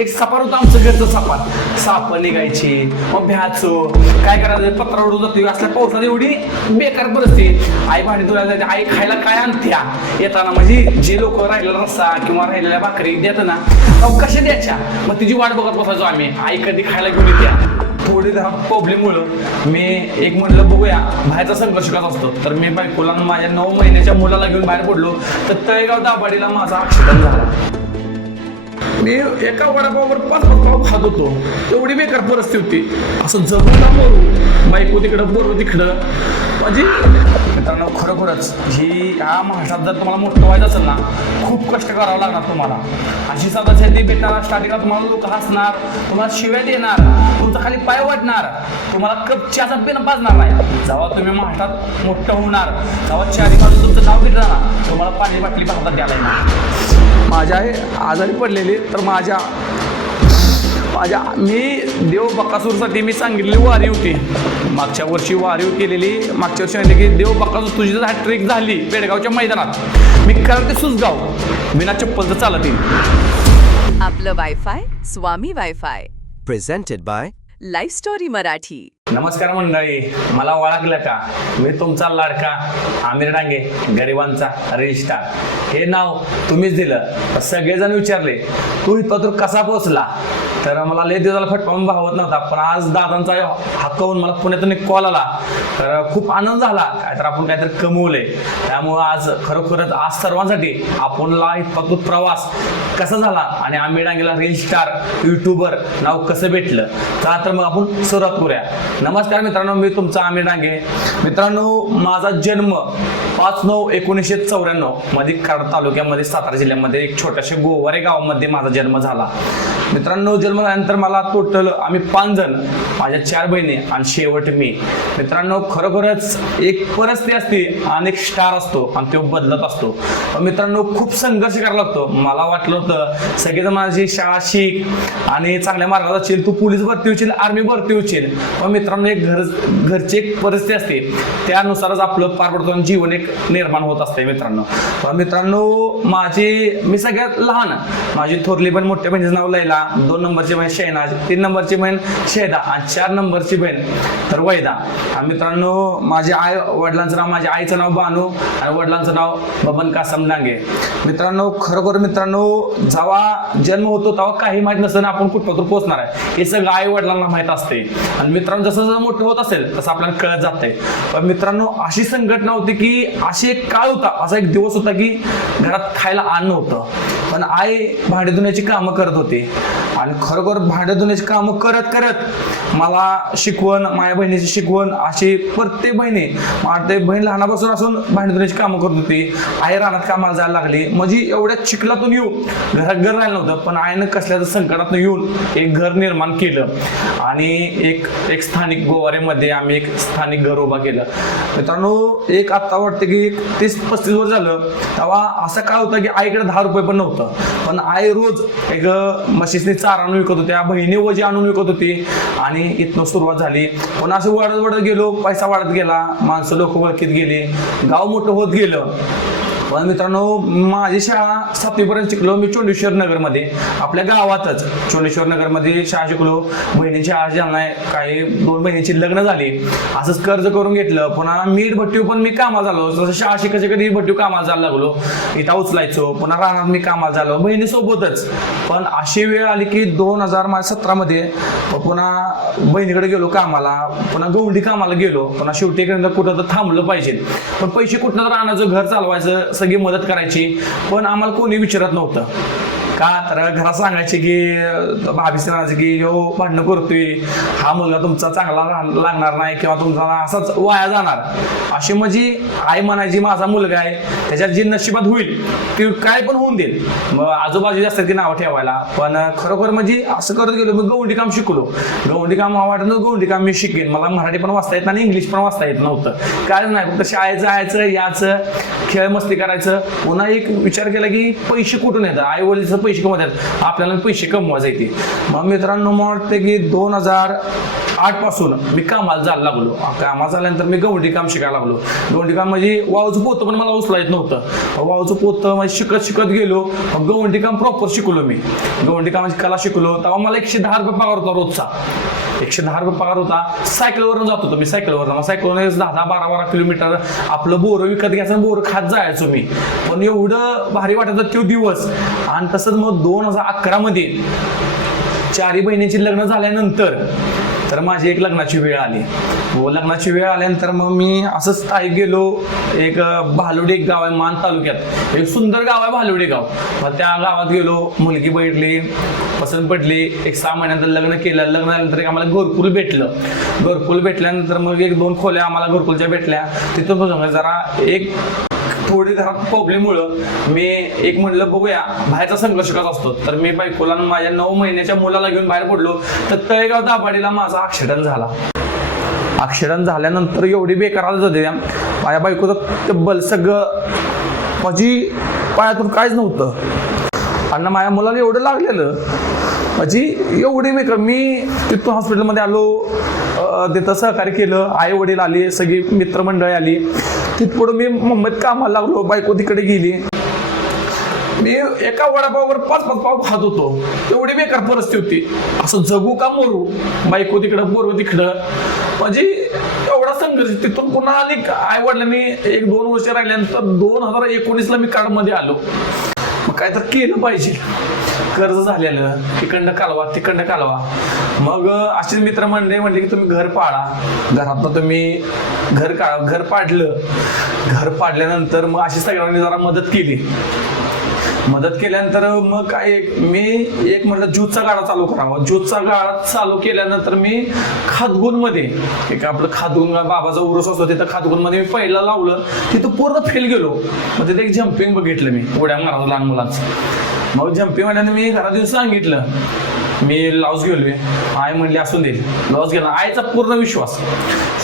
एक सपार होतं आमचं घरचं सपार, साप निघायची, मग भ्याचं काय करायचं, पत्रा उडून जातो. असल्या पावसात एवढी बेकार परिस्थिती. आई भांडी धुवायला जायची, आई खायला काय आणत्या येताना, म्हणजे जे लोक राहिलेला रस्सा किंवा राहिलेल्या भाकरी देतात ना, कशा द्यायच्या, मग तिची वाट बघत बसायचो आम्ही, आई कधी खायला घेऊन येत्या. थोडी जरा प्रॉब्लेममुळं मी एक म्हणलं बघूया बाहेरचा संघर्ष कसा असतो, तर मी बायकोला माझ्या 9 महिन्याच्या मुलाला घेऊन बाहेर पडलो. तर तळेगाव दाभाडीला माझा ऍक्सिडेंट झाला. मी एका वडापावर 5 पाव खात होतो. एवढी बेकार परिस्थिती होती. असं जगून ना मरू, बायको तिकडं बरोबर तिकडं. म्हणजे मित्रांनो खरोखरच ह्या महाराष्ट्रात जर तुम्हाला मोठं व्हायचं असेल ना, खूप कष्ट करावं लागणार तुम्हाला. अशी साधा शेती भेटणार, स्टार्टिंगला तुम्हाला लोक हसणार, तुम्हाला शिव्या देणार, तुमचा खाली पाय वाटणार, तुम्हाला कप चहाचा पेन पाजणार नाही. जेव्हा तुम्ही महाराष्ट्रात मोठं होणार, तेव्हा चारी बाजू तुमचं नाव घेतलं ना, तुम्हाला पाणी बाटली भारतात द्यायला येणार. माझ्या आजारी पडलेली, तर माझ्या मी देव बकासूरसाठी मी सांगितलेली वारी होती. मागच्या वर्षी वारी केलेली. मागच्या वर्षी सांगितले की देव बकासूर तुझी जर ट्रेक झाली बेडगावच्या मैदानात, मी करते सुसगाव बिना चप्पलचं चालत येईल. आपलं wifi Swami wifi Presented by life story Marathi. नमस्कार मंडळी, मला ओळखलं का? मी तुमचा लाडका आमिर डांगे, गरिबांचा रील-स्टार. हे नाव तुम्हीच दिलं. सगळेजण विचारले तू इथं कसा पोहोचला, तर मला लय दिवसाला फटकावून भावत नव्हता. पण आज दादांचा हाकावून मला पुण्यातून एक कॉल आला, तर खूप आनंद झाला. काय तर आपण काहीतरी कमवलंय. त्यामुळं आज खरोखरच आज सर्वांसाठी आपणला इथपासून प्रवास कसा झाला आणि आमिर डांगेला रील-स्टार युट्यूबर नाव कसं भेटलं, तर मग आपण सुरुवात करूया. नमस्कार मित्रांनो, मी तुमचा आमिर डांगे. मित्रांनो, माझा जन्म 5/9/1994 मध्ये कराड तालुक्यामध्ये सातारा जिल्ह्यामध्ये एक छोट्याशा गोवारे गावामध्ये माझा जन्म झाला. मित्रांनो, जन्म झाल्यानंतर मला टोटल आम्ही 5 जण, माझ्या 4 बहिणी आणि शेवट मी. मित्रांनो, खरोखरच एक परिस्थिती असते आणि एक स्टार असतो आणि तो बदलत असतो. मित्रांनो, खूप संघर्ष करावा लागतो. मला वाटलं होतं सगळेजण माझी शाळा शिक आणि चांगल्या मार्गाला जाशील, तू पोलीस भरती होशील, आर्मी भरती होशील. पण मित्रांनो, एक घरची एक परिस्थिती असते, त्यानुसारच आपलं पार पडतो जीवन एक निर्माण होत असते. मित्रांनो, मी सगळ्यात लहान. माझी थोरली पण मोठ्या बहिणीचं नाव लैला, 2 नंबरची बहीण शहनाज, 3 नंबरची बहीण शेदा आणि 4 नंबरची बहीण तर वैदा. आणि मित्रांनो, माझ्या माझ्या आईचं नाव बानू आणि वडिलांचं नाव बबन कासम डांगे. मित्रांनो, खरोखर मित्रांनो, जेव्हा जन्म होतो तेव्हा काही माहित नसतं आपण कुठपर्यंत पोहोचणार आहे, हे सगळं आई वडिलांना माहित असते. आणि मित्रांनो, जसं जसं मोठं होत असेल तसं आपल्याला कळत जातंय. पण मित्रांनो, अशी संघटना होती की अशी एक काळ होता, असा एक दिवस होता की घरात खायला अन्न नव्हतं, पण आई भांडे धुण्याची कामं करत होती. आणि खरोखर भांडे धुण्याची कामं करत करत मला शिकवण, माझ्या बहिणीची शिकवण, अशी प्रत्येक माझी बहीण लहानापासून असून भांडे धुण्याची कामं करत होती. आई रानात कामाला जायला लागली. म्हणजे एवढ्या चिखलातून येऊन घरात घर राहिलं नव्हतं, पण आईनं कसल्याचं संकटातून येऊन एक घर निर्माण केलं आणि एक स्थानिक गोवारेमध्ये आम्ही एक स्थानिक घर उभा केलं. मित्रांनो, एक आता वाटतं की 30-35 वर्ष झालं, तेव्हा असा काळ होता की आईकडे 10 रुपये पण नव्हतं, पण आई रोज एक म्हशीसनी चारा आणून विकत होत्या, बहिणी वजी आणून विकत होती. आणि इथनं सुरुवात झाली. पण असं वाढत गेलो, पैसा वाढत गेला, माणसं लोक ओळखीत गेली, गाव मोठं होत गेलं. पण मित्रांनो, माझी शाळा 7वी पर्यंत शिकलो मी चोंडेश्वर नगरमध्ये, आपल्या गावातच चोंडेश्वर नगरमध्ये शाळा शिकलो. बहिणीची आज ज्यांना काही 2 बहिणीची लग्न झाली, असंच कर्ज करून घेतलं. पुन्हा मीठ भट्टीव पण मी कामाला झालो. जसं शाळा शिकायची कधी भट्टीव कामाला जायला लागलो, इथं उचलायचो. पुन्हा रानात मी कामाला झालो बहिणीसोबतच. पण अशी वेळ आली की 2017 मध्ये पुन्हा बहिणीकडे गेलो कामाला, पुन्हा गवंडी कामाला गेलो. पुन्हा शेवटी कुठं तर थांबलं पाहिजे, पण पैसे कुठं तर आणायचं, घर चालवायचं, सगळी मदत करायची. पण आम्हाला कोणी विचारत नव्हतं का, तर घरात सांगायचे की भाभी म्हणायचे की हो भांडणं करतोय, हा मुलगा तुमचा चांगला लागणार नाही किंवा तुमचा असाच वाया जाणार, अशी माझी आई म्हणायची. माझा मुलगा आहे, त्याच्यात जी नशिबात होईल ती काय पण होऊन देईल. मग आजूबाजू असतात की नाव ठेवायला. पण खरोखर म्हणजे असं करत गेलो. मी गवंडी काम शिकलो. गवंडी काम वाटलं गवंडी काम मी शिकेन. मला मराठी पण वाचता येत आणि इंग्लिश पण वाचता येत नव्हतं. काय नाही, फक्त शाळेत जायचं, याचं, खेळ मस्ती करायचं. पुन्हा एक विचार केला की पैसे कुठून येतात, आई वडीलचं पैसे कमवतात, आपल्याला पैसे कमवायचे येते. मग मित्रांनो मला वाटतं की 2008 पासून मी कामाला जायला लागलो. कामाला झाल्यानंतर मी गवंडी काम शिकायला लागलो. गवंडी काम म्हणजे वाळूचं पोतं पण मला उचला येत नव्हतं. वाळूचं पोतं म्हणजे शिकत गेलो. गवंडी काम प्रॉपर शिकलो मी. गवंडी कामाची कला शिकलो. तेव्हा मला 110 रुपये पगार होता रोजचा. 110 रुपये पगार होता. सायकलवरून जात होतो मी. सायकलवरून 10-12 किलोमीटर आपलं बोरं विकत घ्यायचं, बोरं खात जायचो मी. पण एवढं भारी वाटायचं तो दिवस. आणि तसंच मग 2011 मध्ये 4 बहिणीची लग्न झाल्यानंतर तर माझी एक लग्नाची वेळ आली. लग्नाची वेळ आल्यानंतर मग मी असंच स्थायिक गेलो. एक भालुडी एक गाव आहे मान तालुक्यात, एक सुंदर गाव आहे भालुडी गाव. मग त्या गावात गेलो, मुलगी बैठली, पसंत पडली. एक 6 महिन्यानंतर लग्न केलं. लग्न झाल्यानंतर एक आम्हाला घरकुल भेटलं. घरकुल भेटल्यानंतर मग 1-2 खोल्या आम्हाला घरकुलच्या भेटल्या. तिथून जरा एक थोडी घरात प्रॉब्लेममुळं मी एक म्हणलं बघूया बाहेरचा संघर्ष कसा असतो. तर मी बायकोला माझ्या 9 महिन्याच्या मुलाला घेऊन बाहेर पडलो. तर तळेगाव दाभाडीला माझा ऍक्सिडेंट झाला. ऍक्सिडेंट झाल्यानंतर एवढी बेकार हालत होती माझ्या बायकोचं, तब्बल सगळं माझी पायातून काहीच नव्हतं. आणि माझ्या मुलाला एवढं लागलेलं माझी एवढी बेकार. मी तिथून हॉस्पिटलमध्ये आलो. तिथं सहकार्य केलं. आई वडील आली, सगळी मित्रमंडळी आली. तिथपुढं मी मुंबईत कामाला लागलो. बायको तिकडे गेली. मी एका वडापावावर 5-5 पाव खात होतो. एवढी बेकार परिस्थिती होती. असं जगू का मरू, बायको तिकडं पोरं तिकडं. म्हणजे एवढा संघर्ष. तिथून पुन्हा आली आई वडिलांनी 1-2 वर्ष राहिल्यानंतर 2019ला मी कार्डमध्ये आलो. मग काय तर केलं पाहिजे. कर्ज झालेलं, तिकडनं कालवा. मग असे मित्रमंडळी म्हणले की तुम्ही घर पाडा. घरातनं तुम्ही घर पाडलं. घर पाडल्यानंतर मग अशी सगळ्यांनी जरा मदत केल्यानंतर मग काय मी एक म्हटलं ज्यूसचा गाडा चालू करावा. ज्यूसचा गाडा चालू केल्यानंतर मी खातगुणमध्ये एक आपलं खातगुण बाबाचा उरूस असतो तिथं खातगुणमध्ये मी पहिला लावलं. तिथं पूर्ण फेल गेलो. मग तिथे एक जम्पिंग बघितलं मी उड्या मारायचं लहान मुलांचं. मग जम्पिंग वाल्याने मी घरात येऊन सांगितलं मी लॉस गेलोय. आई म्हणली असून देईल, लॉस गेला. आईचा पूर्ण विश्वास,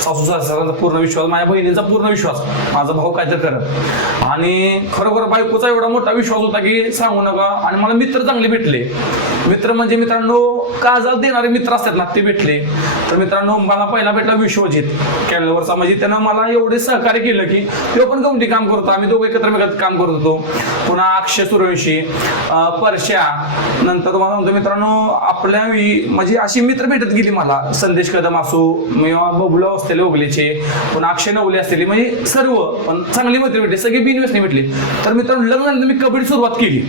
सासू सासऱ्यांचा पूर्ण विश्वास, माझ्या बहिणीचा पूर्ण विश्वास, माझा भाऊ काय तर करत. आणि खरोखर बायकोचा एवढा मोठा विश्वास होता की सांगू नका. आणि मला मित्र चांगले भेटले. मित्र म्हणजे मित्रांनो काजल देणारे मित्र असतात ना, ते भेटले. तर मित्रांनो मला पहिला भेटला विश्वजित कॅनलवरचा. म्हणजे त्यानं मला एवढे सहकार्य केलं की तो पण गवंडी काम करतो. आम्ही दोघं एकत्र काम करत होतो. पुन्हा अक्षय सूर्यवंशी, परश्या, नंतर तुम्हाला म्हणतो मित्रांनो आपल्या म्हणजे अशी मित्र भेटत गेली मला. संदेश कदम असो, बबुला असलेले ओगलेचे, पुन्हा अक्षय नवले असलेले, म्हणजे सर्व पण चांगली मैत्री भेटली. सगळी बिनव्यसनी भेटली. तर मित्रांनो लग्न झाल्यानंतर मी कबड्डी सुरुवात केली.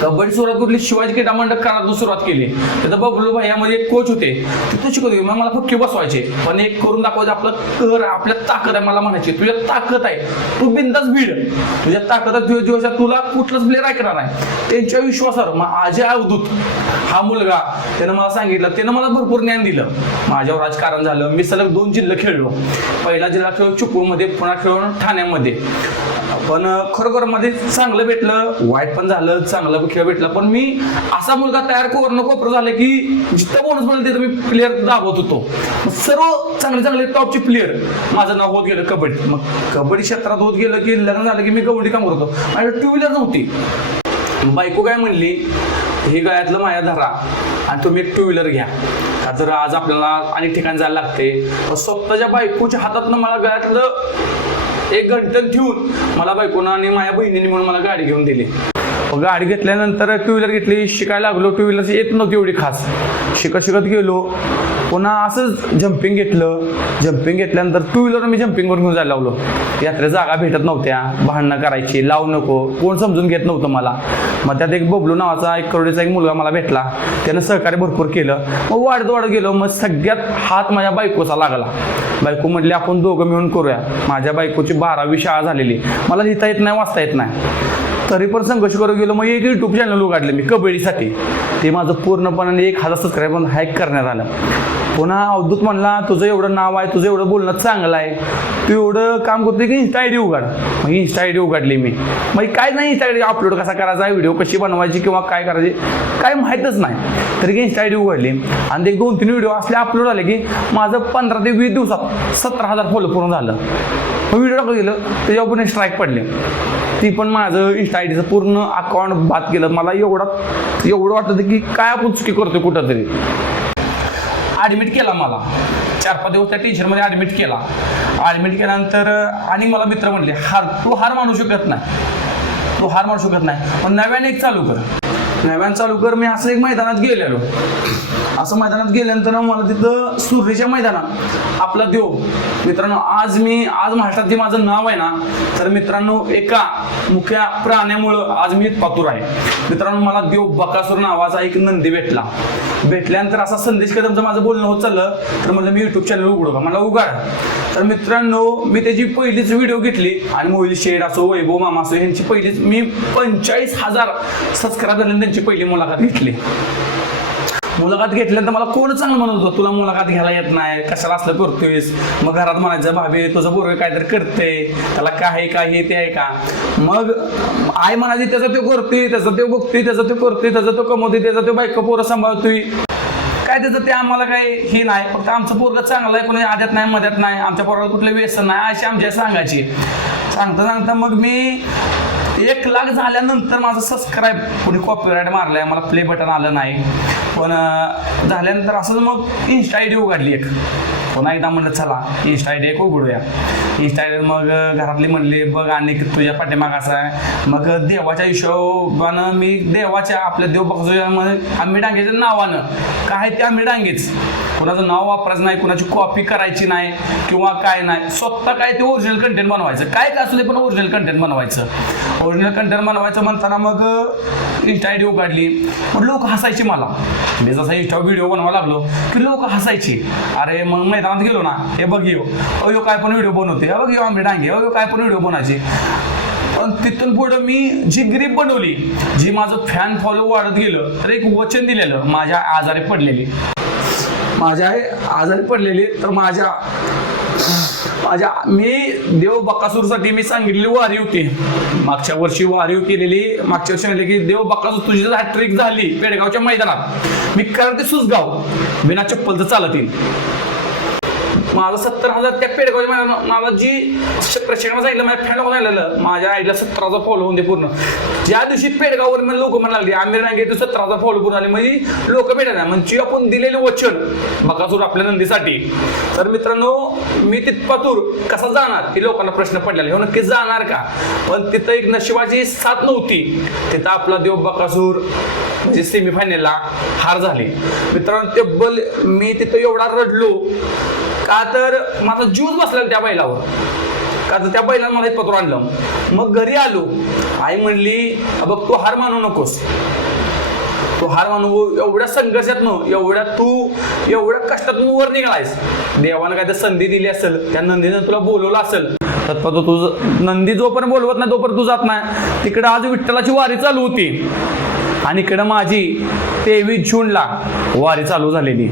शिवाजी क्रीडा मंडळ करातून सुरुवात केली. तिथं बबलू भाई यामध्ये एक कोच होते, तिथून शिकवत होते. मग मला फक्त बसवायचे. पण एक करून दाखवायचं आपलं कर, आपल्या ताकद आहे. मला म्हणायचे तुझ्या ताकद आहे, तू बिंदास भिड, तुझ्या ताकद आहे, तुला कुठलाच प्लेअर ऐकणार नाही. त्यांच्या विश्वासावर मग अजय अवधूत हा मुलगा त्यानं मला सांगितलं. त्यानं मला भरपूर ज्ञान दिलं. माझ्यावर राजकारण झालं. मी सलग 2 जिल्हे खेळलो. पहिला जिल्हा खेळलो चिपळूणमध्ये, पुन्हा खेळून ठाण्यामध्ये. पण खरोखर मध्ये चांगलं भेटलं, वाईट पण झालं, चांगलं खेळ भेटला. पण मी असा मुलगा तयार कोपरं झालं की जिथं बोनस बनल तिथं मी प्लेअर दाखवत होतो. सर्व चांगले टॉपचे प्लेअर माझं नाव होत गेलं कबड्डी. मग कबड्डी क्षेत्रात होत गेलं की लग्न झालं की मी कबड्डी काम करतो. माझ्या 2 व्हीलर नव्हती. बायको काय म्हणली, हे गळ्यातलं माया धरा आणि तुम्ही एक 2 व्हीलर घ्या. का तर आज आपल्याला अनेक ठिकाणी जायला लागते. स्वतःच्या बायकोच्या हातातनं मला गळ्यातलं एक गंठन ठेवून मला बायकोनं आणि माझ्या बहिणीने म्हणून मला गाडी घेऊन दिली. गाडी घेतल्यानंतर 2 व्हीलर घेतली. शिकायला लागलो. 2 व्हीलर येत नव्हती एवढी खास. शिकत गेलो. पुन्हा असंच जम्पिंग घेतलं. जम्पिंग घेतल्यानंतर 2 व्हीलर मी जम्पिंगवर घेऊन जायला लागलो. यात्रेत जागा भेटत नव्हत्या, भांडणं करायची, लावू नको, कोण समजून घेत नव्हतं मला. मग त्यात एक बबलू नावाचा 1 करोडीचा एक मुलगा मला भेटला. त्यानं सहकार्य भरपूर केलं. मग वाढत गेलो. मग सगळ्यात हात माझ्या बायकोचा लागला. बायको म्हटली आपण दोघं मिळून करूया. माझ्या बायकोची 12वी शाळा झालेली. मला लिहिता येत नाही, वाचता येत नाही. तरी पण संघर्ष करत गेलो. मग एक YouTube चॅनल उघडले मी कबड्डीसाठी. ते माझं पूर्णपणे 1000 सबस्क्रायबर हॅक करण्यात आलं. पुन्हा अवधूत म्हणला तुझं एवढं नाव आहे, तुझं एवढं बोलणं चांगलं आहे, तू एवढं काम करतोय की Insta ID उघड. मग Insta ID उघडली मी. मग काय नाही Insta ID अपलोड कसा करायचा, व्हिडिओ कशी बनवायची किंवा काय करायची काय माहीतच नाही. तरी Insta ID उघडली आणि 1-2-3 व्हिडिओ असले अपलोड झाले की माझं 15 ते 20 दिवसात 17,000 फॉलो पूर्ण झालं. व्हिडिओ टाकलं गेलं त्याच्यावर पण स्ट्राईक पडले. ती पण माझं इंस्टा आय डीचं पूर्ण अकाउंट बाद केलं. मला एवढं वाटतं की काय आपण चुकी करतोय कुठं तरी. ॲडमिट केला मला 4-5 दिवस त्या टीचरमध्ये ॲडमिट केला. ॲडमिट केल्यानंतर आणि मला मित्र म्हणले तू हार मानू शकत नाही पण नव्याने एक चालू कर. मी असं एक मैदानात गेलेलो. असं मैदानात गेल्यानंतर मला तिथं सुर्रीच्या मैदानात आपला देव मित्रांनो आज महाराष्ट्रात जे माझं नाव आहे ना तर मित्रांनो एका मुख्य प्राण्यामुळं आज मी पातूर आहे. मित्रांनो मला देव बकासूर नावाचा एक नंदी भेटल्यानंतर असा संदेश कदमचं माझं बोलणं होत चाललं तर म्हणलं मी युट्यूब चॅनल उघडू का. मला उघड. तर मित्रांनो मी त्याची पहिलीच व्हिडिओ घेतली आणि मोहिल शेड असो वैभव मामा असो यांची पहिलीच मी 45,000 सबस्क्राईब झाले त्यांची पहिली मुलाखत घेतल्यानंतर मला कोण चांगलं म्हणत होतं तुला मुलाखत घ्यायला येत नाही कशाला असलं करतोयस. मग घरात म्हणायचं भाभी तुझं पोरगं काहीतरी करते त्याला काय ते आहे का. मग आई म्हणायची त्याचा तो करतोय त्याचा तो बघतोय त्याचा तो करतोय त्याचा तो कमवतोय त्याचा तो बायको पोरं सांभाळतोय काय त्याचं ते आम्हाला काही हे नाही. फक्त आमचं पोरगं चांगलं आहे कोणी आद्यात नाही मध्यात नाही आमच्या पोराला कुठलं व्यसन नाही अशी आमच्या सांगायची. सांगता मग मी 1 लाख झाल्यानंतर माझं सबस्क्राईब कोणी कॉपीराईट मारलाय मला प्ले बटन आलं नाही. पण झाल्यानंतर असं मग इन्स्टा आय डी उघडली एक. पुन्हा एकदा म्हणलं चला इन्स्टा आय डी एक उघडूया. इन्स्टा आय डी मग घरातली म्हणले बघ आणि तुझ्या पाठीमाग असं आहे. मग देवाच्या हिशोबानं मी देवाच्या आपल्या देव बघायचं आम्ही डांगेच्या नावानं काय ते आम्ही डांगेच कुणाचं नाव वापरायचं नाही कुणाची कॉपी करायची नाही किंवा काय नाही. स्वतः काय ते ओरिजिनल कंटेंट बनवायचं काय का असू दे पण ओरिजिनल कंटेंट बनवायचं. ओरिजिनल कंटेंट बनवायचं म्हणताना मग इन्स्टा आय डी उघडली. मग लोक हसायचे मला. मी जसा इन्स्टा व्हिडिओ बनवायला लागलो की लोक हसायचे. अरे मग मैदानात गेलो ना हे बघ यो काय पण व्हिडिओ बनवते बघ यो आंबे डांगे काय पण व्हिडिओ बनायचे. पण तिथून पुढं मी जी ग्रीप बनवली जी माझं फॅन फॉलो वाढत गेलं तर एक वचन दिलेलं माझ्या आजारी पडलेली तर मी देव बकासूरसाठी मी सांगितलेली वारी होती मागच्या वर्षी केलेली. मागच्या वर्षी म्हणले की देव बकासूर तुझी जर हॅट्रिक झाली पेडगावच्या मैदानात मी करते सुसगाव बिना चप्पलचं चालत येईल. माझं 70,000 त्या पेडगावच्या मैदानात मला जी प्रेक्षकांना सांगितलं माझ्या फॅन झालेलं माझ्या आईला 17,000 फॉलो होऊन दे पूर्ण. ज्या दिवशी पेडगाववर मला लोक म्हणाले लागले आमिर डांगे 17,000 फॉलो पूर्ण आले म्हणजे लोक भेटणार म्हणजे आपण दिलेले वचन बकासूर आपल्या नंदीसाठी. तर मित्रांनो मी तिथपातूर कसा जाणार हे लोकांना प्रश्न पडलेला हे नक्की जाणार का. पण तिथं एक नशिबाची साथ नव्हती. तिथं आपला देव बकासूर म्हणजे सेमीफायनलला हार झाली. मित्रांनो ते मी तिथं एवढा रडलो का तर माझा जीवच बसला त्या बैलावर का तर त्या बैलानं मला इथपातूर आणलं. मग घरी आलो आई म्हणली बघ तू हार मानू नकोस एवढ्या संघर्षातनं एवढ्या कष्टातून वर निघालायस. देवानं काय तर संधी दिली असेल त्या नंदीनं तुला बोलवलं असेल तर तुझं नंदी जोपर्यंत बोलवत नाही तोपर्यंत तू जात नाही. तिकडं आज विठ्ठलाची वारी चालू होती आणि इकडं माझी 23 जूनला वारी चालू झालेली.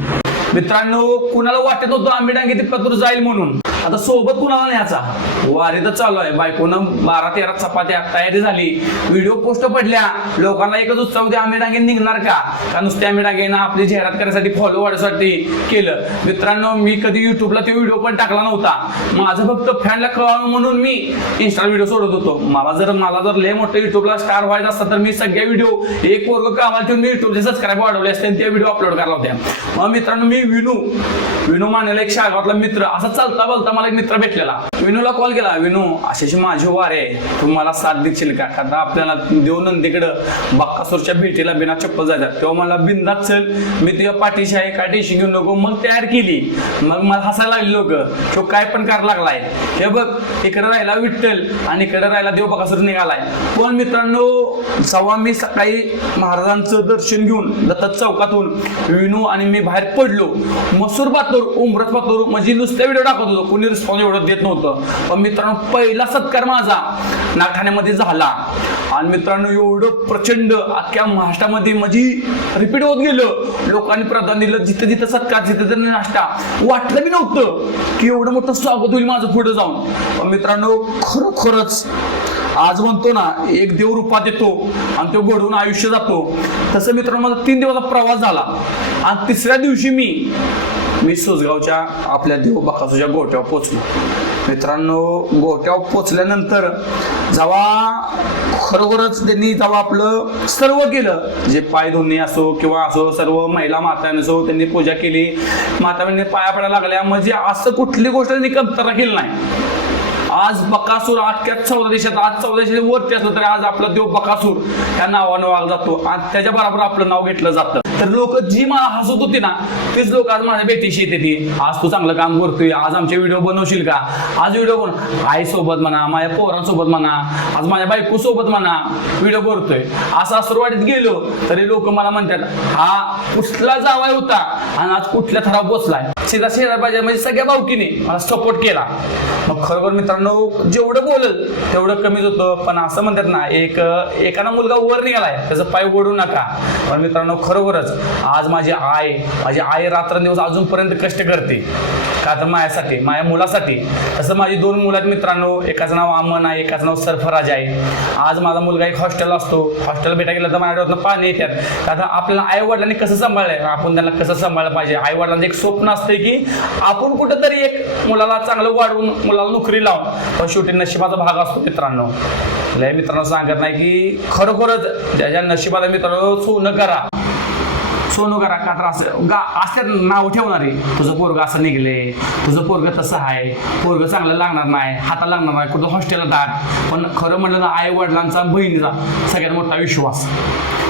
मित्रांनो कुणाला वाटत होतं आंबे डांगे तिथपातूर जाईल म्हणून. आता सोबत कुणाला न्यायचा वारी तर चालू आहे. बायकोनं 12-13 चपात्या तयारी झाली. व्हिडिओ पोस्ट पडल्या लोकांना एकच उत्साह होते आंबे डांगे निघणार का नुसते आंबे डांगे ना आपली जाहिरात करण्यासाठी फॉलो वाढण्यासाठी केलं. मित्रांनो मी कधी युट्यूबला ते व्हिडिओ पण टाकला नव्हता. माझं फक्त फॅनला कळावं म्हणून मी इन्स्टा व्हिडिओ सोडत होतो. मला जर लय मोठं युट्यूबला स्टार व्हायचं असतं तर मी सगळ्या व्हिडिओ एक वर्ग कामाला ठेवून मी युट्यूबचे सबस्क्राईब वाढवले असते आणि ते व्हिडिओ अपलोड करायला होत्या. मग मित्रांनो मी विनू मानेला एक शाळगावातला मित्र असा चालता बोलता मला एक मित्र भेटलेला. विनूला कॉल केला विनू अशी माझी वार आहे तू मला साथ देशील का आता आपल्याला देव नंदीकडं बक्कासूरच्या भेटीला बिना चप्पल जायचं. तेव्हा मला बिंदात चल मी तुझ्या पाठीशी आहे काय टेन्शन घेऊन नको. मग तयार केली. मग मला हसायला लागले लोक तो काय पण करायला लागलाय हे बघ इकडे राहिला विठ्ठल आणि इकडे राहिला देव बकासूर निघालाय. पण मित्रांनो जेव्हा मी सकाळी महाराजांचं दर्शन घेऊन दत्त चौकातून विनू आणि मी बाहेर पडलो मसूर पातूर उमरत पातूर म्हणजे नुसत्या व्हिडिओ टाकत होतो कोणी रिस्पॉन्स एवढं देत नव्हतं. पण मित्रांनो पहिला सत्कार माझा नागठाण्यामध्ये झाला आणि मित्रांनो एवढं प्रचंड अख्ख्या महाराष्ट्रामध्ये म्हणजे रिपीट होत गेलं. लोकांनी प्राधान्य दिलं जिथं जिथं सत्कार जिथं नाश्ता वाटलं बी नव्हतं की एवढं मोठं स्वागत होईल माझं पुढे जाऊन. पण मित्रांनो खरोखरच आज म्हणतो ना एक देव रूपात येतो आणि तो घडून आयुष्य जातो तसं मित्रांनो माझा 3 दिवसाचा प्रवास झाला आणि 3ऱ्या दिवशी मी सुसगावच्या आपल्या देव बकासूरच्या गोट्यावर पोहोचलो. मित्रांनो गोट्यावर पोचल्यानंतर जेव्हा खरोखरच त्यांनी जेव्हा आपलं सर्व केलं, जे पाय धुणे असो किंवा असो, सर्व महिला माता असो त्यांनी पूजा केली, मातांनी पाया पडायला लागल्या. म्हणजे असं कुठली गोष्ट त्यांनी कमतरता केली नाही. आज बकासूर अख्ख्या 14 देशात, आज 14 देशाच्या वरती असलं तरी आज आपला देव बकासूर या नावानं ओळखला जातो आणि त्याच्या बरोबर आपलं नाव घेतलं जातं. तर लोक जी मला हसत होती ना, तीच लोक आज माझ्या भेटीशी येते ती, आज तू चांगलं काम करतोय, आज आमचे व्हिडिओ बनवशील का, आज व्हिडिओ बन, आईसोबत म्हणा, माझ्या पोरांसोबत म्हणा, आज माझ्या बायको सोबत म्हणा व्हिडिओ करतोय. असं सुरुवातीत गेलो तरी लोक मला म्हणतात हा कुठला जावाय होता आणि आज कुठल्या थरावर पोचलाय. सीधा शेजार पाहिजे म्हणजे सगळ्या भावकीने मला सपोर्ट केला. मग खरोखर मित्रांनो जेवढं बोलल तेवढं कमीच होतं. पण असं म्हणतात ना, एकाना मुलगा वर निघालाय त्याचा पाय ओढू नका. पण मित्रांनो खरोखरच आज माझी आई रात्रंदिवस अजूनपर्यंत कष्ट करते, का तर माझ्यासाठी, माझ्या मुलासाठी. तसं माझी 2 मुलं आहेत मित्रांनो, एकाचं नाव अमन आहे, एकाचं नाव सरफराज आहे. आज माझा मुलगा एक हॉस्टेल असतो, हॉस्टेल भेटायला गेला तर माझ्या डोळ्यातनं पाणी येतात. आता आपल्याला आई वडिलांनी कसं सांभाळलंय, आपण त्यांना कसं सांभाळलं पाहिजे. आई वडिलांचं एक स्वप्न असतं की आपण कुठंतरी एक मुलाला चांगलं वाढवून मुलाला नोकरी लावून, पण शेवटी नशिबाचा भाग असतो मित्रांनो. लय मित्रांनो सांगत नाही की खरोखरच ज्याच्या नशिबाला मित्रांनो सोनं करा का तर असं नाव ठेवणारे, तुझं पोरग असं निघले, तुझं पोरग तसं आहे, पोरग चांगलं लागणार नाही, हाताला लागणार नाही, कुठं हॉस्टेलला टाक. पण खरं म्हणलं ना, आई वडिलांचा बहिणीचा सगळ्यात मोठा विश्वास.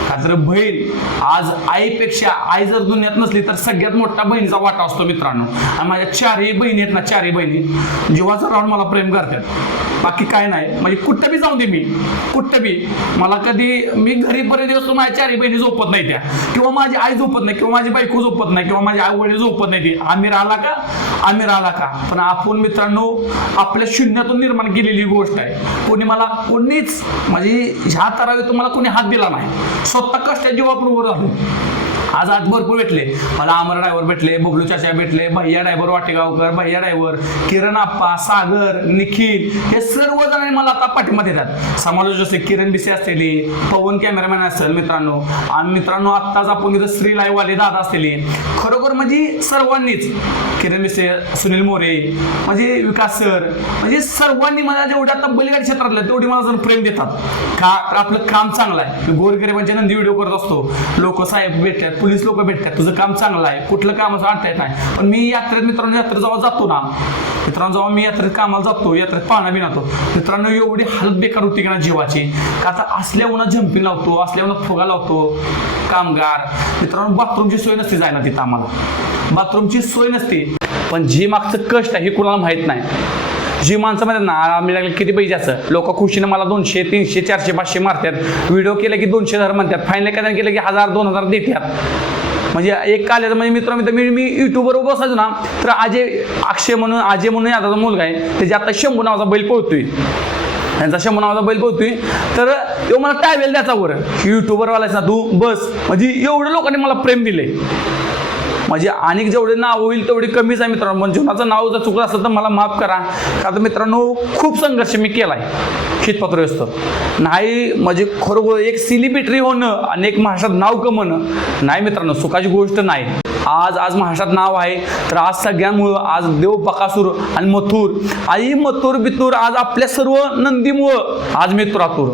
का तर बहीण आज आईपेक्षा, आई जर दुनियात नसली तर सगळ्यात मोठा बहिणीचा वाटा असतो मित्रांनो. आणि माझ्या 4ही बहिणी आहेत ना, 4ही बहिणी जीवाचं राहून मला प्रेम करतात, बाकी काय नाही. म्हणजे कुठं बी जाऊन दे, मी कुठं बी, मला कधी मी घरीपर्यंत असतो माझ्या 4ही बहिणी झोपत नाही त्या, किंवा माझी आई झोपत नाही, किंवा माझी बायको झोपत नाही, किंवा माझे आई वडील झोपत नाही. ती आम्ही राहिला का. पण आपण मित्रांनो आपल्या शून्यातून निर्माण केलेली गोष्ट आहे. कोणीच म्हणजे ह्या तरावी तुम्हाला कोणी हात दिला नाही, स्वतः कष्ट जीवाबरोबर राहून. आज भरपूर भेटले मला, अमर ड्रायव्हर भेटले, बबलू चाचा भेटले, भैया ड्रायव्हर वाटेगावकर, भैया ड्रायव्हर, किरण आप्पा, सागर, निखिल, हे सर्व जण मला आता पाठीमध्ये येतात. समालोचक जसे किरण बिसे असतील, पवन कॅमेरामॅन असेल मित्रांनो, आणि मित्रांनो आत्ताच आपण इथं श्री लाईव्ह वाले दादा असतील. खरोखर म्हणजे सर्वांनीच, किरण बिसे, सुनील मोरे, म्हणजे विकास सर, म्हणजे सर्वांनी मला जेवढ्या आता बैलगाडी क्षेत्रातल्या तेवढी मला जण प्रेम देतात. का आपलं काम चांगलं आहे. मी गोरगरिबांच्या नंदी व्हिडिओ करत असतो, लोक साहेब भेटतात, पोलीस लोक भेटतात, तुझं काम चांगलं आहे, कुठलं काम असं आणता येत नाही. पण मी मित्रांनो यात्रेत जेव्हा जातो ना, जेव्हा मी यात्रेत कामाला जातो, यात्रेत पाहणं बी नातो मित्रांनो, एवढी हालत बेकार होती की ना जीवाची. का आता असल्या उन्हात झंपिंग लावतो, असल्या उन्हात फुगा लावतो कामगार मित्रांनो. बाथरूमची सोय नसते जायला तिथं, आम्हाला बाथरूमची सोय नसते. पण जी मागचं कष्ट आहे हे कुणाला माहित नाही. जी माणसं म्हणतात ना, आम्ही लागले किती पैसे असं, लोक खुशीनं मला 200, 300, 400, 500 मारतात. व्हिडिओ केले की 200 हजार म्हणतात, फायनल काय केलं की 1000, 2000 देतात. म्हणजे एक काल म्हणजे मित्र मी युट्यूबवर बसायचो ना, तर अक्षय म्हणून याचा मुलगा आहे, त्याची आता शंभू नावाचा बैल पळतोय, त्यांचा शंभू नावाचा बैल पळतोय. तर तो मला टायवेल द्यायचा बरं, युट्यूबर वालायच ना तू बस. म्हणजे एवढं लोकांनी मला प्रेम दिले. म्हणजे आणि जेवढे नाव होईल तेवढी कमीच आहे मित्रांनो. पण जीवनाचं नाव जर चुकलं असेल तर मला माफ करा. का तर मित्रांनो खूप संघर्ष मी केलाय शीतपात्र असतं नाही. म्हणजे खरोखर एक सेलिब्रिटी होणं आणि एक महाराष्ट्रात नाव कमवणं नाही मित्रांनो, सुखाची गोष्ट नाही. आज महाराष्ट्रात नाव आहे, तर आज सगळ्यांमुळं, आज देव बकासूर आणि मथुर बितूर, आज आपल्या सर्व नंदीमुळं आज मित्रातूर,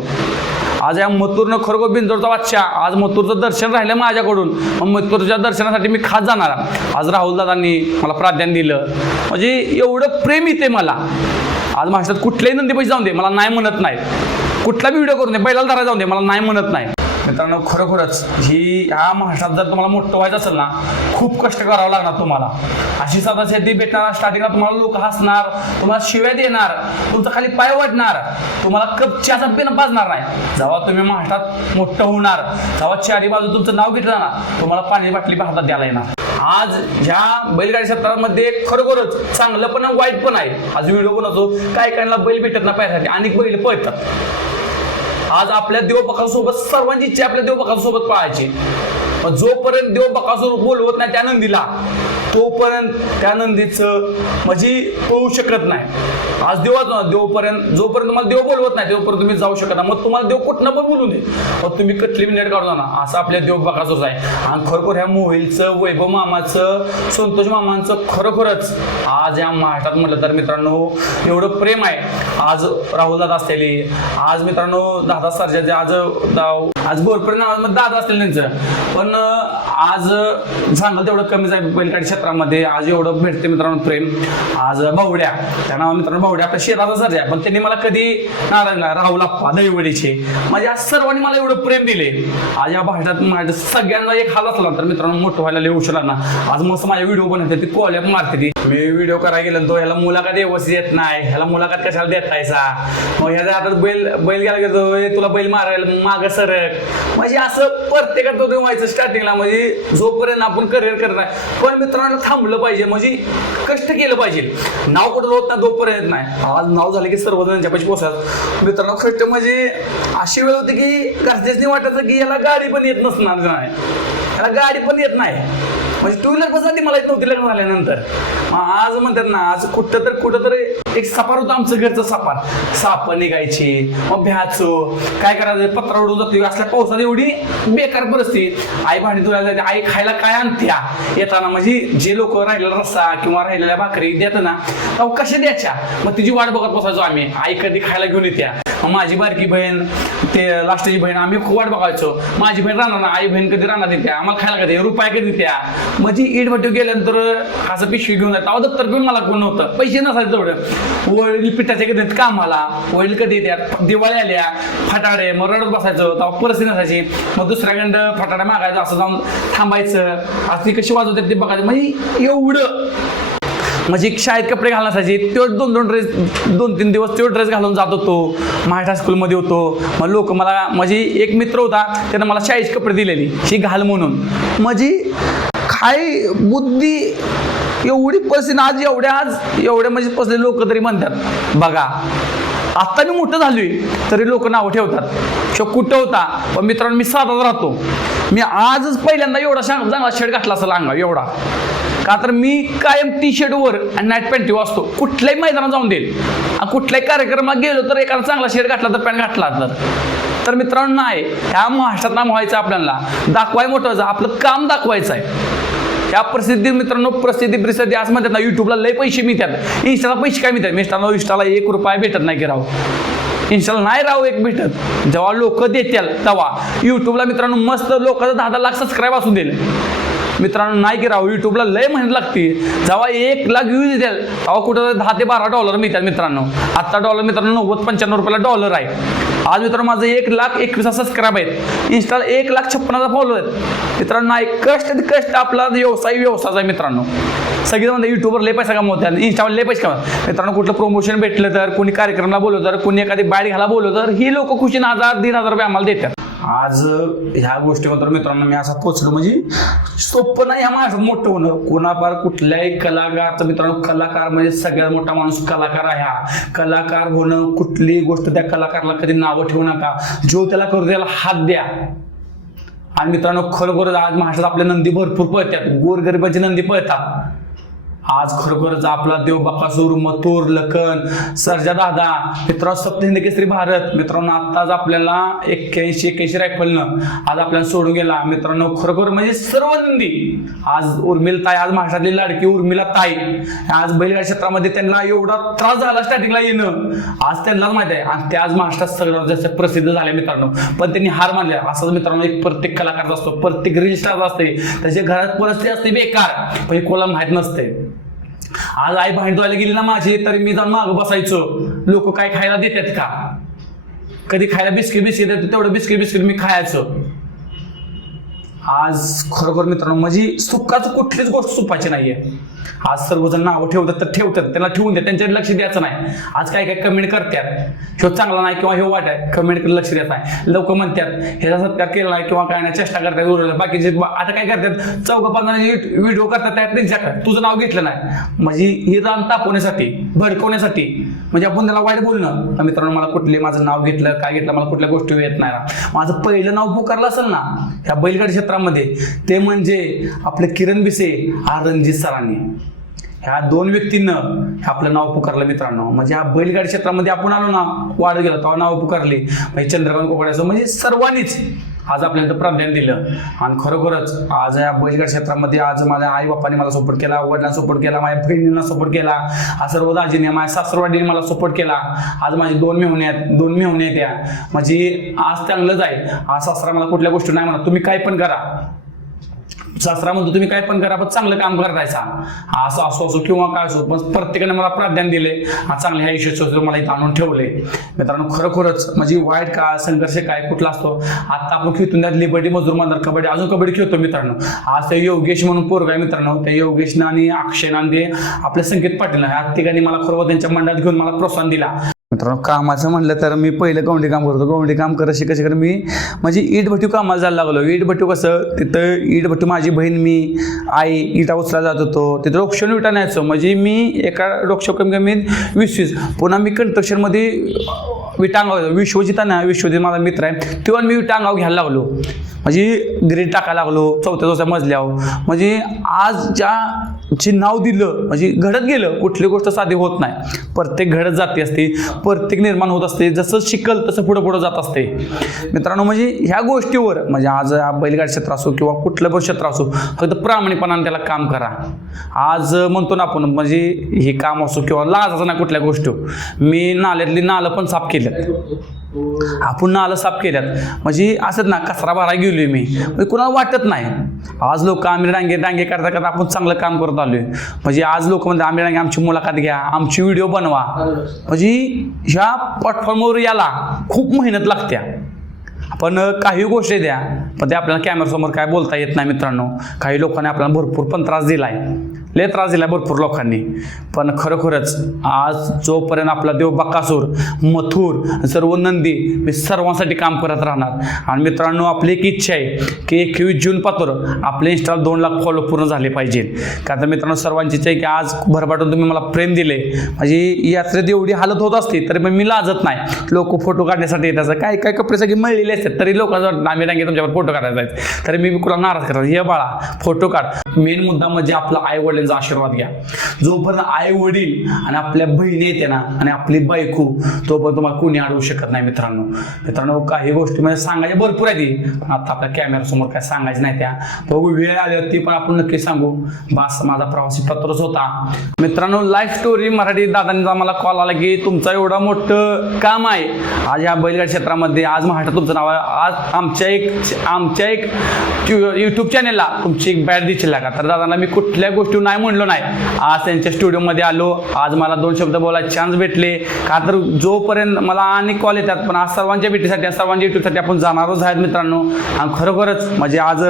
आज या मथुरनं खरोखर बिंजोरचा बादशाह, आज मथुरचं दर्शन राहिलं माझ्याकडून. मग मथुरच्या दर्शनासाठी मी खास जाणार. आज राहुल दादांनी मला प्राधान्य दिलं. म्हणजे एवढं प्रेम येते मला. आज महाराष्ट्रात कुठल्याही नंदी पैसे जाऊन दे, मला नाही म्हणत नाही. कुठला बी व्हिडिओ करून दे, बैलाला धरा जाऊन दे, मला नाही म्हणत नाही. मित्रांनो खरोखरच ह्या महाराष्ट्रात जर तुम्हाला मोठं व्हायचं असेल ना, खूप कष्ट करावं लागणार तुम्हाला. अशी साधा शेती भेटणार, स्टार्टिंगला तुम्हाला लोक हसणार, तुम्हाला शिव्या देणार, तुमचा खाली पाय वाढणार, तुम्हाला कप चहाचा पेन पाजणार नाही. जेव्हा तुम्ही महाराष्ट्रात मोठं होणार, जेव्हा 4ही बाजू तुमचं नाव घेतलं ना, तुम्हाला पाणी बाटली हातात द्यायला येणार. आज ह्या बैलगाडी क्षेत्रामध्ये खरोखरच चांगलं पण वाईट पण आहे. आज व्हिडिओ बनवतो, काय कायला बैल भेटत ना पायासाठी, अनेक बैल पळतात. आज आपल्या देवबकासूरसोबत सर्वांची इच्छा आपल्या देवबकासूरसोबत पळायची. जोपर्यंत देवबकासूर बोलवत नाही त्या नंदीला, तोपर्यंत त्या नंदीचं म्हणजे पळू शकत नाही. आज देवपर्यंत जोपर्यंत तुम्हाला देव बोलवत नाही तोपर्यंत तुम्ही जाऊ शकत नाही. मग तुम्हाला देव कुठनं पण बोलू दे, मग तुम्ही कटली मिनिट काढू ना. असं आपल्या देव बघायचंच आहे. आणि खरोखर ह्या मोहिलचं, वैभव मामाचं, संतोष मामांचं खरोखरच आज या महाराष्ट्रात म्हटलं तर मित्रांनो एवढं प्रेम आहे. आज राहुल दादा असलेले, आज मित्रांनो दादा सरजाचे, आज बोरपर्यंत नावामध्ये दादा असतील त्यांचं, पण आज सांगाल तेवढं कमीच आहे बैलगाडी क्षेत्रामध्ये. आज एवढं भेटते मित्रांनो प्रेम. आज बावड्या, त्या नाव मित्रांनो बावड्या आपल्या शेताचा सर्जा, पण त्यांनी मला कधी नाराज नाही. राहुल आप्पा दहीवडीचे, म्हणजे आज सर्वांनी मला एवढं प्रेम दिले. आज या भारतात सगळ्यांना एक हाल असला तर मित्रांनो मोठं व्हायला लय उशिरा ना. आज मस्त माझे व्हिडिओ बनवते, ती कॉलॅप मारते ती. मी व्हिडिओ करायला गेलो तो ह्याला मुलाखत व्यवस्थित येत नाही, ह्याला मुलाखत कशाला देतायचा, मग ह्याचा आता बैल घ्यायला गेलो, तुला बैल मारायला माग सरक, म्हणजे असं प्रत्येकात तो व्हायचं स्टार्टिंगला. म्हणजे जोपर्यंत आपण करिअर करत नाही, पण मित्रांनो थांबलं पाहिजे, म्हणजे कष्ट केलं पाहिजे. नाव कुठं होत नाही तोपर्यंत नाही. आज नाव झालं की सर्वजणांच्या पैसे पोहोचतात मित्रांनो. कष्ट म्हणजे अशी वेळ होती की घरच्याच वाटायचं की याला गाडी पण येत नसणार नाही, याला गाडी पण येत नाही, म्हणजे टू व्हीलर बस ती मला येत नव्हती लग्न झाल्यानंतर. मग आज म्हणतात ना, आज कुठं तर एक सफार होतं आमचं घरचं सफार, साप निघायची, मग भ्याचो काय करायचं, पत्रा उडून जातो. असल्या पावसात एवढी बेकार परिस्थिती. आई भांडी तुला जायची, आई खायला काय आणत्या येताना, म्हणजे जे लोक राहिलेला रस्सा किंवा राहिलेल्या भाकरी देत ना तेव्हा कशा द्यायच्या, मग तिची वाट बघत बसायचो आम्ही. आई कधी खायला घेऊन येत्या, माझी बारकी बहीण, ते लास्टची बहीण, आम्ही खूप वाट बघायचो. माझी बहीण राहणार ना, आई बहीण कधी राहणार येत्या, आम्हाला खायला कधी रुपया कधी द्या. म्हणजे इटभट्टी गेल्यानंतर असं पिशवी घेऊन जात, दप्तर घेऊन मला कोण नव्हतं, पैसे नसायचे तेवढं. वडील पिठाच्या कधी कामाला, वडील कधी येतात, दिवाळी आल्या फटाडे, मग रडत बसायचं, तेव्हा परिस्थिती नसायची. मग दुसऱ्याकडं फटाडे मागायचं, असं जाऊन थांबायचं, असं ती कशी वाजवतात ते बघायचं. म्हणजे एवढं, म्हणजे शाळेत कपडे घालण्यासाठी तो दोन तीन दिवस तो ड्रेस घालून जात होतो. महाराष्ट्र स्कूलमध्ये होतो. मग लोक मला, म्हणजे एक मित्र होता त्यानं मला शाळेचे कपडे दिलेली ही घाल म्हणून. म्हणजे काय बुद्धी, एवढी परिस्थिती आज एवढे म्हणजे पसले लोक तरी म्हणतात बघा. आता मी मोठं झालोय तरी लोक नावं ठेवतात शो कुठं होता. पण मित्रांनो मी साधाच राहतो. मी आजच पहिल्यांदा एवढा चांगला शर्ट घातला असेल अंगा एवढा, का तर मी कायम टी शर्टवर आणि नाईट पॅन्ट असतो. कुठल्याही मैदानात जाऊन देईल, कुठल्याही कार्यक्रमात गेलो तर एखादा चांगला शर्ट घातला तर पॅन्ट घातला तर मित्रांनो नाही, ह्या महाराष्ट्रात नाम व्हायचं आपल्याला, दाखवाय मोठं आपलं काम दाखवायचं आहे. या प्रसिद्धी मित्रांनो, प्रसिद्धी आज म्हणतात ना, युट्यूबला लय पैसे मिळतात, इंस्टाला पैसे काय मिळतात. मित्रांनो इंस्टाला 1 रुपया भेटत नाही की राव, इंस्टाला नाही राव एक भेटत. जेव्हा लोक देतील तेव्हा युट्यूबला मित्रांनो मस्त लोकांचं 10 लाख सबस्क्राईब असून दिले मित्रांनो, नाही की राव युट्यूबला लय मेहनत लागते. जेव्हा 1 लाख व्ह्यूज येतील तेव्हा कुठं $10 ते $12 मिळतात मित्रांनो. आता डॉलर मित्रांनो $90-95 रुपयाला डॉलर आहे. आज मित्रांनो माझं 1,21,000 सबस्क्राईब आहेत. इंस्टाला 1,56,000 फॉलोअर आहेत मित्रांनो. नाही कष्ट आपला व्यवसाय आहे मित्रांनो. सगळी म्हणतात युट्यूबवर लय पैसा कमवतात, इंस्टावर लय पैसे कमवतात मित्रांनो. कुठलं प्रमोशन भेटलं तर, कोणी कार्यक्रमाला बोलवलं तर, कोणी एखादी बाईट घाला बोलवलं तर, ही लोक खुशीने 1,000-1,500 रुपये आम्हाला देतात. आज ह्या गोष्टीबद्दल मित्रांनो मी असा पोचलो, म्हणजे सोपं नाही ह्या माणसात मोठं होणं. कोणापार कुठल्याही कलाकार मित्रांनो, कलाकार म्हणजे सगळ्यात मोठा माणूस कलाकार आहे. हा कलाकार होणं, कुठलीही गोष्ट त्या कलाकाराला कधी नावं ठेवू नका, जो त्याला करू त्याला हात द्या. आणि मित्रांनो खरोखरच आज महाराष्ट्रात आपले नंदी भरपूर पळतात, गोरगरिबाची नंदी पळतात. आज खरोखरच आपला देव बकासूर, मथुर, लखन, सर्जा दादा मित्रांनो, सप्तहिंद केसरी भारत मित्रांनो आताच आपल्याला 81 रायफलनं आज आपल्याला सोडून गेला मित्रांनो. खरोखर म्हणजे सर्व नंदी आज उर्मिला ताई, आज महाराष्ट्रातली लाडकी उर्मिला ताई, आज बैलगाडी क्षेत्रामध्ये त्यांना एवढा त्रास झाला स्टार्टिंगला येणं, आज त्यांनाच माहिती आहे. आणि ते आज महाराष्ट्रात सगळं जसं प्रसिद्ध झाले मित्रांनो. पण त्यांनी हार मानले. असंच मित्रांनो एक प्रत्येक कलाकार असतो, प्रत्येक रील स्टार असते, त्याच्या घरात परिस्थिती असते बेकार, पण हे कोणाला माहित नसते. आज आई बाहेर धुवायला गेली ना माझी, तरी मी जाऊन मागं बसायचो, लोक काय खायला देतात का, कधी खायला बिस्किट देतात तेवढं बिस्किट मी खायचं. आज खरोखर मित्रांनो म्हणजे सुखाचं कुठलीच गोष्ट सुपाची नाहीये. आज सर्वजण नावं ठेवतात तर ठेवतात, त्यांना ठेवून द्या, त्यांच्याकडे लक्ष द्यायचं नाही. आज काय कमेंट करतात, ह्यो चांगला नाही किंवा ह्यो वाईट आहे, कमेंटकडे लक्ष द्यायचं नाही. लोक म्हणतात ह्याचा सत्कार केला नाही किंवा काय नाही, चेष्टा करतात. बाकीचे आता काय करतात, 4-5 व्हिडिओ करतात, त्यात त्यांच्या तुझं नाव घेतलं नाही, म्हणजे हे रान तापवण्यासाठी, भडकवण्यासाठी, म्हणजे आपण त्याला वाईट बोलणं. मित्रांनो मला कुठले माझं नाव घेतलं काय घेतलं, मला कुठल्या गोष्टी येत नाही. माझं पहिलं नाव पुकारलं असेल ना ह्या बैलगाडी क्षेत्रात क्षेत्रामध्ये ते म्हणजे आपले किरण भिसे आणि रणजित सरांनी. ह्या दोन व्यक्तींनं आपलं नाव पुकारलं मित्रांनो. म्हणजे ह्या बैलगाडी क्षेत्रामध्ये आपण आलो ना, वाढत गेलो तेव्हा नाव पुकारली. म्हणजे चंद्रकांत कोकड्याचं म्हणजे सर्वांनीच आज आपल्याला प्राधान्य दिलं. आणि खरोखरच आज या बैलगाडी क्षेत्रामध्ये आज माझ्या आई बापाने मला सपोर्ट केला, वडिलांना सपोर्ट केला, माझ्या बहिणींना सपोर्ट केला, आज सर्व दाजीने माझ्या सासरवाडीने मला सपोर्ट केला. आज माझी दोन मेहुणे आहेत त्या. म्हणजे आज चांगलंच आहे. आज सासरा मला कुठल्या गोष्टी नाही म्हणत, तुम्ही काय पण करा. सासरा म्हणतो तुम्ही काय पण करा पण चांगलं काम करायचा, असं असो किंवा काय असो, पण प्रत्येकाने मला प्राधान्य दिले. आज चांगले ह्या यशस्वी मला इथं आणून ठेवले. मित्रांनो खरोखरच म्हणजे वाईट काळ संघर्ष काय कुठला असतो. आता आपण खेळतो त्यात लिबर्टी मजूर मंदार कबड्डी, अजून कबड्डी खेळतो मित्रांनो. आज ते योगेश म्हणून पोरगा आहे मित्रांनो. त्या योगेशनं आणि अक्षयनं आणि ते आपल्या संकेत पाटील ह्या तिघांनी मला खरोखर त्यांच्या मंडळात घेऊन मला प्रोत्साहन दिला. मित्रांनो कामाचं म्हणलं तर मी पहिलं गवंडी काम करतो. गवंडी काम करत शिकत मी म्हणजे इटभट्टी कामाला जायला लागलो. इटभट्टी कसं तिथं इटभट्टी माझी बहीण मी आई इटा उचला जात होतो. तिथं डोक्षण विटा न्यायचो. म्हणजे मी एका डोक्ष कमी कमी 20 पुन्हा मी कंस्ट्रक्शनमध्ये विटा अंगाव विश्वजित माझा मित्र आहे तेव्हा मी विटा अंगाव घ्यायला लागलो. म्हणजे ग्रेड टाकायला लागलो चौथ्या मजल्यावर. म्हणजे आज जे नाव दिलं म्हणजे घडत गेलं. कुठली गोष्ट साधी होत नाही, प्रत्येक घडत जाते असते, प्रत्येक निर्माण होत असते. जसं शिकल तसं पुढं जात असते मित्रांनो. म्हणजे ह्या गोष्टीवर म्हणजे आज बैलगाडी क्षेत्र असो किंवा कुठलं पण क्षेत्र असो, फक्त प्रामाणिकपणाने त्याला काम करा. आज म्हणतो ना आपण म्हणजे हे काम असो किंवा लाजाचं नाही कुठल्या गोष्टी. मी नाल्यातली नालं पण साफ केल्यात, आपण नालं साफ केल्यात. म्हणजे असंच ना कचरा भरायला गेलोय मी, म्हणजे कुणाला वाटत नाही. आज लोक आम्ही डांगे करता आपण चांगलं काम करत आलोय. म्हणजे आज लोक म्हणतात आम्ही डांगे आमची मुलाखत घ्या, आमची व्हिडिओ बनवा. म्हणजे ह्या प्लॅटफॉर्मवर याला खूप मेहनत लागत्या. पण काही गोष्टी द्या पण ते आपल्याला कॅमेरासमोर काय बोलता येत नाही मित्रांनो. काही लोकांनी आपल्याला भरपूर पण त्रास दिलाय, लय त्रास दिला भरपूर लोकांनी. पण खरोखरच आज जोपर्यंत आपला देव बकासूर मथुर सर्व नंदी मी सर्वांसाठी काम करत राहणार. आणि मित्रांनो आपली एक इच्छा आहे की 21 जून पातूर आपले इंस्टाला 2 लाख फॉलो पूर्ण झाले पाहिजे. का तर मित्रांनो सर्वांची इच्छा आहे की आज भरभराटून तुम्ही मला प्रेम दिले. म्हणजे यात्रेत एवढी हालत होत असते तरी पण मी लाजत नाही. लोक फोटो काढण्यासाठी येतात, काय काय कपडे सगळे मळलेले असतात तरी लोकांचं आम्ही डांगे तुमच्यावर फोटो काढायला जायचं तरी मी कुणाला नाराज करतात. हे बाळा फोटो काढ. मेन मुद्दा म्हणजे आपला आई वडिलांचा आशीर्वाद घ्या. जोपर्यंत आई वडील आणि आपल्या बहिणी येते ना आणि आपली बायको तोपर्यंत तुम्हाला कोणी अडवू शकत नाही मित्रांनो. काही गोष्टी म्हणजे सांगायच्या भरपूर आहे पण आता आपल्या कॅमेरा समोर काय सांगायचं नाही. त्या बघू वेळ आली ती पण आपण नक्की सांगू. बस माझा प्रवासी पत्रच होता मित्रांनो. लाईफ स्टोरी मराठी दादांचा मला कॉल आला की तुमचं एवढं मोठं काम आहे आज या बैलगाडी क्षेत्रामध्ये. आज महाराष्ट्रात तुमचं नाव आहे. आज आमच्या एक यूट्यूब चॅनेलला तुमची एक बॅट दिली का. तर दादांना मी कुठल्या गोष्टी नाही म्हणलो नाही. आज त्यांच्या स्टुडिओमध्ये आलो. आज मला 2 शब्द बोलायचे चान्स भेटले. का तर जोपर्यंत मला अनेक कॉल येतात पण आज सर्वांच्या भेटीसाठी सर्वांच्या युट्यूबसाठी आपण जाणारच आहेत मित्रांनो. आणि खरोखरच म्हणजे आज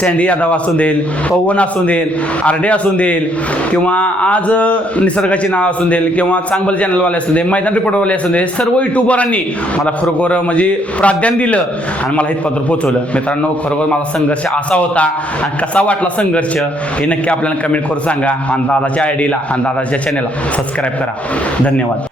सँडी यादव असू देईल, पवन असू देईल, आरडे असू देईल किंवा आज निसर्गाची नाव असू देईल किंवा चांगलं चॅनलवाले असू दे, मैदान रिपोर्टरवाले असू दे, सर्व युट्यूबरांनी मला खरोखर म्हणजे प्राधान्य दिलं आणि मला इथपर्यंत पोहोचवलं. मित्रांनो खरोखर माझा संघर्ष असा होता आणि कसा वाटला संघर्ष हे नक्की आपल्याला कमेंट करून सांगा. आणि दादाच्या आयडीला आणि दादाच्या चॅनलला सबस्क्राईब करा. धन्यवाद.